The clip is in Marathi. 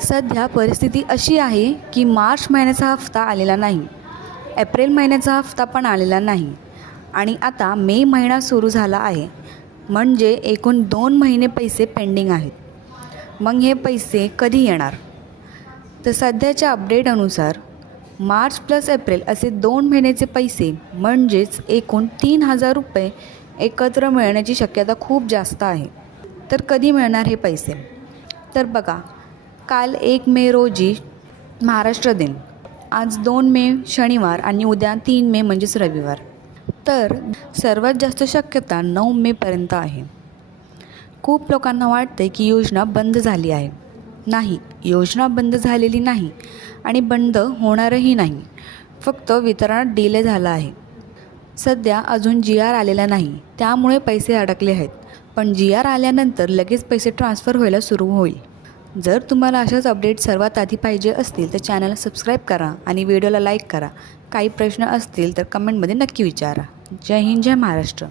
सध्या परिस्थिती अशी आहे की मार्च महिन्याचा हफ्ता आलेला नाही, एप्रिल महिन्याचा हफ्ता पण आलेला नाही आणि आता मे महिना सुरू झाला आहे. म्हणजे एकूण 2 महिने पैसे पेंडिंग आहेत. मग हे पैसे कधी येणार? तर सध्याच्या अपडेटनुसार मार्च प्लस एप्रिल असे 2 महिन्याचे पैसे म्हणजेच एकूण 3,000 रुपये एकत्र मिळण्याची शक्यता खूप जास्त आहे. तर कधी मिळणार हे पैसे? तर बघा, काल 1 मे रोजी महाराष्ट्र दिन, आज 2 मे शनिवार आणि उद्या 3 मे म्हणजेच रविवार. तर सर्वात जास्त शक्यता 9 मेपर्यंत आहे. खूप लोकांना वाटते की योजना बंद झाली आहे. नाही, योजना बंद झालेली नाही आणि बंद होणारही नाही. फक्त वितरणात डिले झाला आहे. सध्या अजून GR आलेला नाही, त्यामुळे पैसे अडकले आहेत. पण GR आल्यानंतर लगेच पैसे ट्रान्सफर व्हायला सुरू होईल. जर तुम्हाला अशाच अपडेट सर्वात आधी पाहिजे असतील तर चॅनलला सबस्क्राईब करा आणि व्हिडिओला लाईक करा. काही प्रश्न असतील तर कमेंटमध्ये नक्की विचारा. जय हिंद, जय महाराष्ट्र.